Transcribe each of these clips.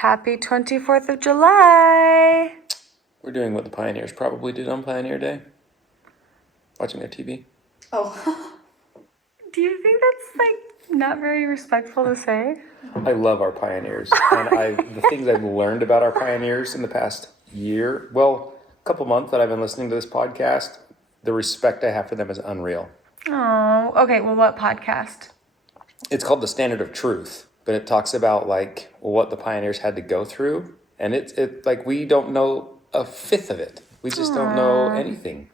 Happy 24th of July! We're doing what the pioneers probably did on Pioneer Day. Watching their TV. Oh. Do you think that's, not very respectful to say? I love our pioneers. And the things I've learned about our pioneers in the past year, couple months that I've been listening to this podcast, the respect I have for them is unreal. Oh, okay. Well, what podcast? It's called The Standard of Truth, but it talks about what the pioneers had to go through. And it's we don't know a fifth of it. We just don't know anything.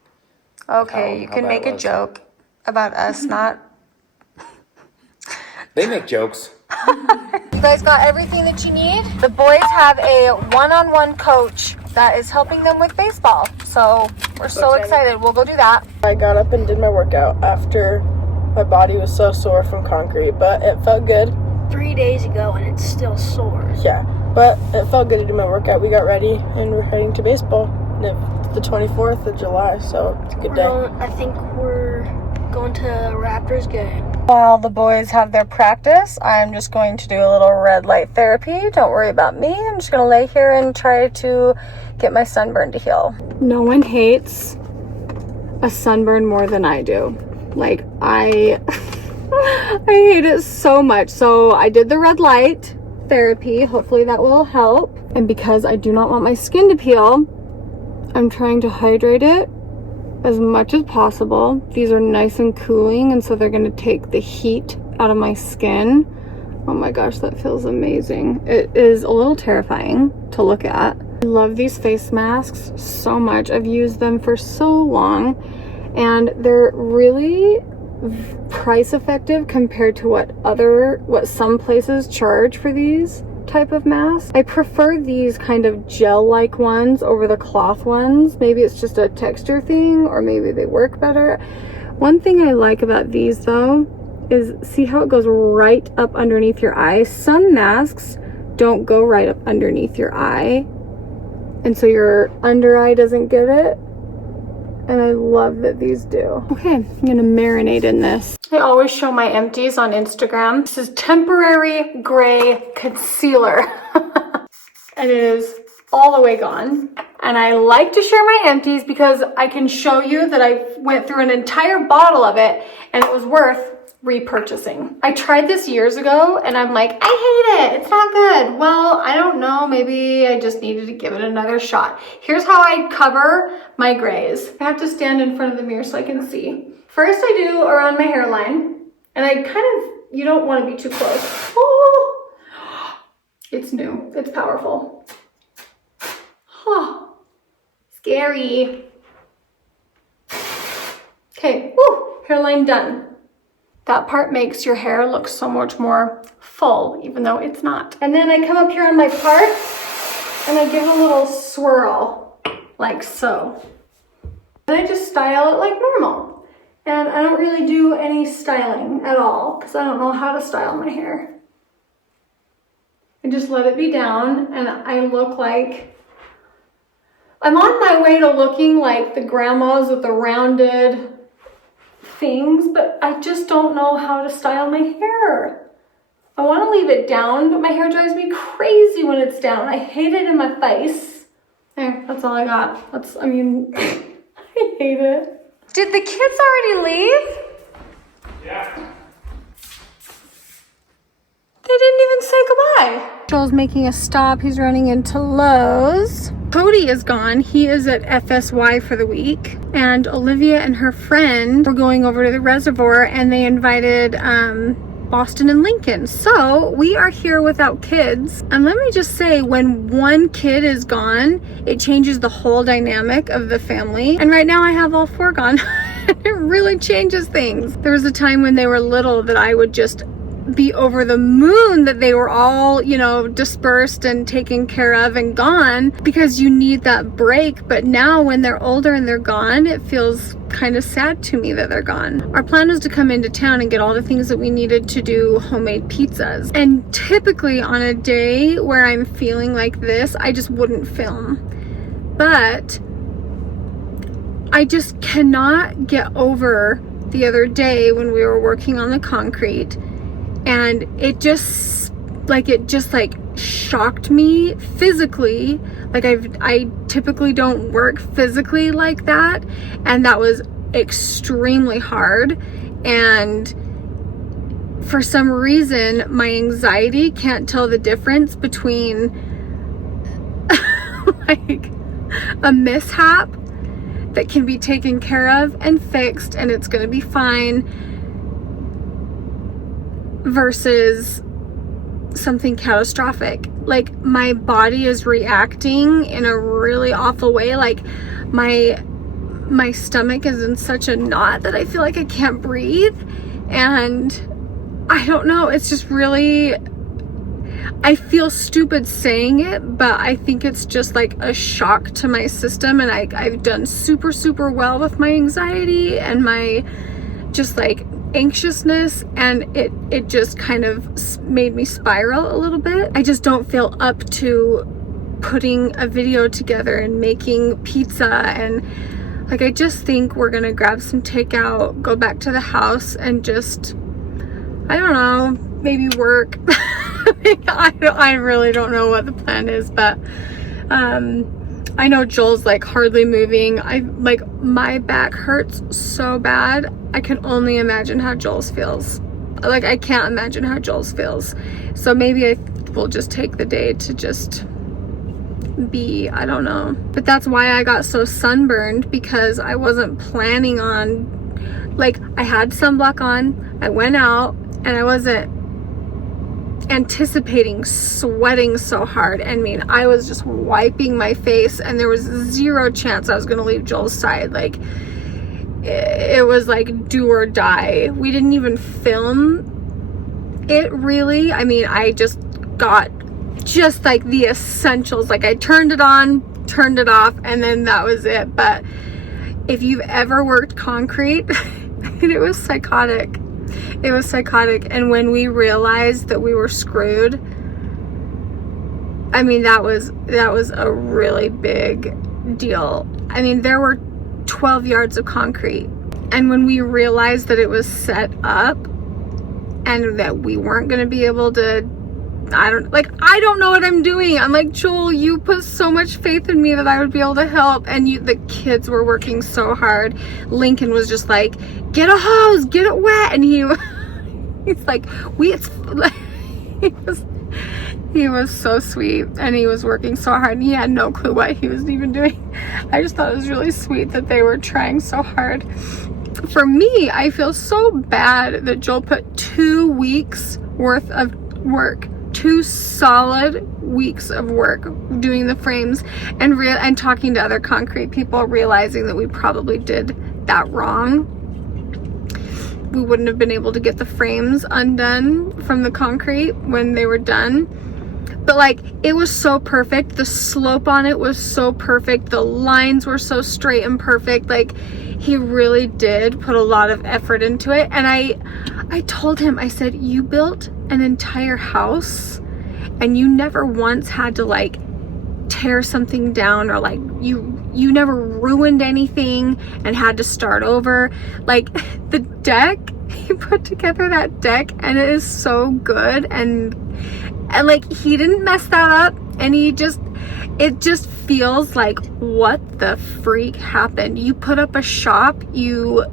Okay, you can make a joke about us not. They make jokes. You guys got everything that you need? The boys have a one-on-one coach that is helping them with baseball. So we're so excited. We'll go do that. I got up and did my workout after my body was so sore from concrete, but it felt good. 3 days ago and it's still sore. Yeah, but it felt good to do my workout. We got ready and we're heading to baseball. And it's the 24th of July, so it's a good day. I think we're going to Raptors game. While the boys have their practice, I'm just going to do a little red light therapy. Don't worry about me. I'm just going to lay here and try to get my sunburn to heal. No one hates a sunburn more than I do. I hate it so much. So I did the red light therapy. Hopefully that will help. And because I do not want my skin to peel, I'm trying to hydrate it as much as possible. These are nice and cooling, and so they're going to take the heat out of my skin. Oh my gosh, that feels amazing. It is a little terrifying to look at. I love these face masks so much. I've used them for so long, and they're really price effective compared to what some places charge for these type of mask. I prefer these kind of gel-like ones over the cloth ones. Maybe it's just a texture thing, or maybe they work better. One thing I like about these though is see how it goes right up underneath your eye. Some masks don't go right up underneath your eye, and so your under eye doesn't get it. And I love that these do. Okay, I'm gonna marinate in this. I always show my empties on Instagram. This is temporary gray concealer. And it is all the way gone. And I like to share my empties because I can show you that I went through an entire bottle of it and it was worth repurchasing. I tried this years ago and I'm like, I hate it. It's not good. Well, I don't know. Maybe I just needed to give it another shot. Here's how I cover my grays. I have to stand in front of the mirror so I can see. First I do around my hairline, and I you don't want to be too close. Oh, it's new. It's powerful. Oh, scary. Okay, woo, hairline done. That part makes your hair look so much more full, even though it's not. And then I come up here on my parts and I give a little swirl, like so. And I just style it like normal. And I don't really do any styling at all because I don't know how to style my hair. I just let it be down and I look like I'm on my way to looking like the grandmas with the rounded things, but I just don't know how to style my hair. I want to leave it down, but my hair drives me crazy when it's down. I hate it in my face. There, that's all I got. I hate it. Did the kids already leave? Yeah. They didn't even say goodbye. Joel's making a stop. He's running into Lowe's. Cody is gone. He is at FSY for the week. And Olivia and her friend were going over to the reservoir and they invited Boston and Lincoln. So we are here without kids. And let me just say, when one kid is gone, it changes the whole dynamic of the family. And right now I have all four gone. It really changes things. There was a time when they were little that I would just be over the moon that they were all, dispersed and taken care of and gone, because you need that break. But now when they're older and they're gone, it feels kind of sad to me that they're gone. Our plan was to come into town and get all the things that we needed to do homemade pizzas. And typically on a day where I'm feeling like this, I just wouldn't film. But I just cannot get over the other day when we were working on the concrete, and it just like it just like shocked me physically. Like I typically don't work physically like that, and that was extremely hard. And for some reason my anxiety can't tell the difference between like a mishap that can be taken care of and fixed and it's going to be fine versus something catastrophic. Like my body is reacting in a really awful way. Like my stomach is in such a knot that I feel like I can't breathe, and I don't know, it's just really, I feel stupid saying it, but I think it's just like a shock to my system. And I've done super well with my anxiety and my just like anxiousness, and it just kind of made me spiral a little bit. I just don't feel up to putting a video together and making pizza, and like I just think we're gonna grab some takeout, go back to the house, and just, I don't know, maybe work. I really don't know what the plan is, but I know Joel's like hardly moving. My back hurts so bad. I can only imagine how Joel's feels. Like I can't imagine how Joel's feels. So maybe I will just take the day to just be, I don't know. But that's why I got so sunburned, because I wasn't planning on, like I had sunblock on, I went out, and I wasn't anticipating sweating so hard. I mean, I was just wiping my face, and there was zero chance I was going to leave Joel's side. Like it was like do or die. We didn't even film it really. I mean, I just got just like the essentials. Like I turned it on, turned it off, and then that was it. But if you've ever worked concrete, it was psychotic. It was psychotic. And when we realized that we were screwed, I mean, that was a really big deal. I mean, there were 12 yards of concrete. And when we realized that it was set up and that we weren't going to be able to, I don't know what I'm doing. I'm like, Joel, you put so much faith in me that I would be able to help. And the kids were working so hard. Lincoln was just like, get a hose, get it wet. And he's like, he was so sweet, and he was working so hard, and he had no clue what he was even doing. I just thought it was really sweet that they were trying so hard. For me, I feel so bad that Joel put 2 weeks worth of work, 2 solid weeks of work doing the frames, and talking to other concrete people, realizing that we probably did that wrong. We wouldn't have been able to get the frames undone from the concrete when they were done. But like, it was so perfect. The slope on it was so perfect. The lines were so straight and perfect. Like, he really did put a lot of effort into it. And I told him, I said, you built an entire house and you never once had to like tear something down, or like you never ruined anything and had to start over. Like the deck, he put together that deck and it is so good, and like he didn't mess that up, and it just feels like, what the freak happened? You put up a shop, you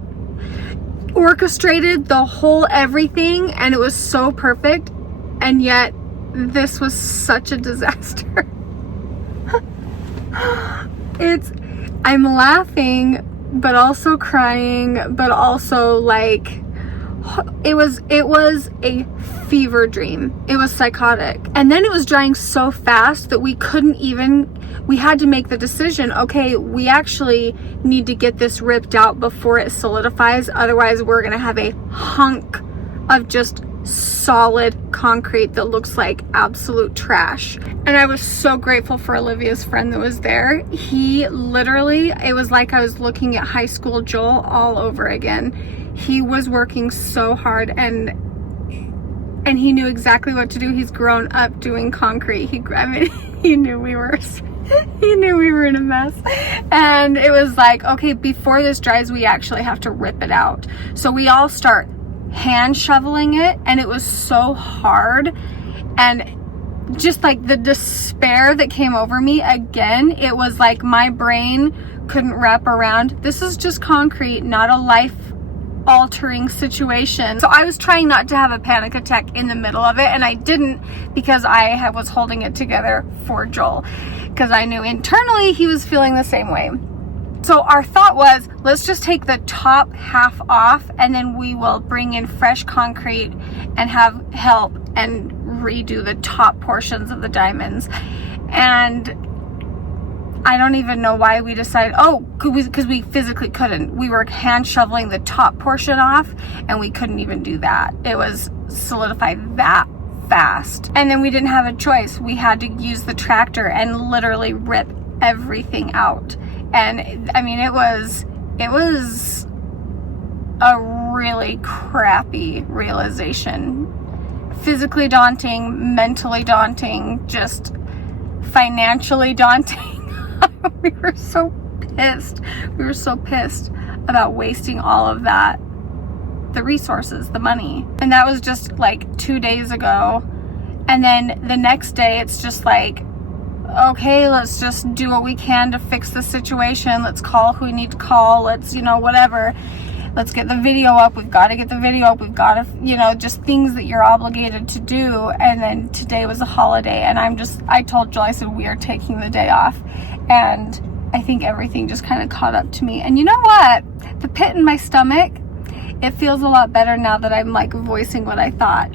orchestrated the whole everything, and it was so perfect, and yet this was such a disaster. I'm laughing, but also crying, but also like, it was a fever dream. It was psychotic. And then it was drying so fast that we had to make the decision, okay, we actually need to get this ripped out before it solidifies. Otherwise, we're going to have a hunk of just solid concrete that looks like absolute trash. And I was so grateful for Olivia's friend that was there. He literally, it was like I was looking at high school Joel all over again. He was working so hard, and he knew exactly what to do. He's grown up doing concrete. He knew we were in a mess. And it was like, okay, before this dries, we actually have to rip it out. So we all start hand shoveling it, and it was so hard. And just like the despair that came over me again, it was like my brain couldn't wrap around, this is just concrete, not a life altering situation. So I was trying not to have a panic attack in the middle of it, and I didn't, because I was holding it together for Joel, because I knew internally he was feeling the same way. So our thought was, let's just take the top half off, and then we will bring in fresh concrete and have help and redo the top portions of the diamonds. And I don't even know why we decided, because we physically couldn't. We were hand shoveling the top portion off, and we couldn't even do that. It was solidified that fast. And then we didn't have a choice. We had to use the tractor and literally rip everything out. And I mean, it was a really crappy realization. Physically daunting, mentally daunting, just financially daunting. We were so pissed. We were so pissed about wasting all of that, the resources, the money. And that was just like 2 days ago. And then the next day, it's just like, okay, let's just do what we can to fix the situation. Let's call who we need to call. Let's, whatever. Let's get the video up. We've got to get the video up. We've got to, just things that you're obligated to do. And then today was a holiday, and I told Joel, I said, we are taking the day off. And I think everything just kind of caught up to me. And you know what? The pit in my stomach, it feels a lot better now that I'm like voicing what I thought.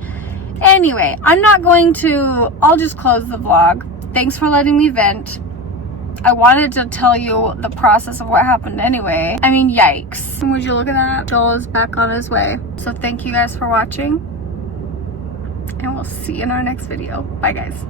Anyway, I'll just close the vlog. Thanks for letting me vent. I wanted to tell you the process of what happened anyway. I mean, yikes. And would you look at that? Joel is back on his way. So thank you guys for watching, and we'll see you in our next video. Bye guys.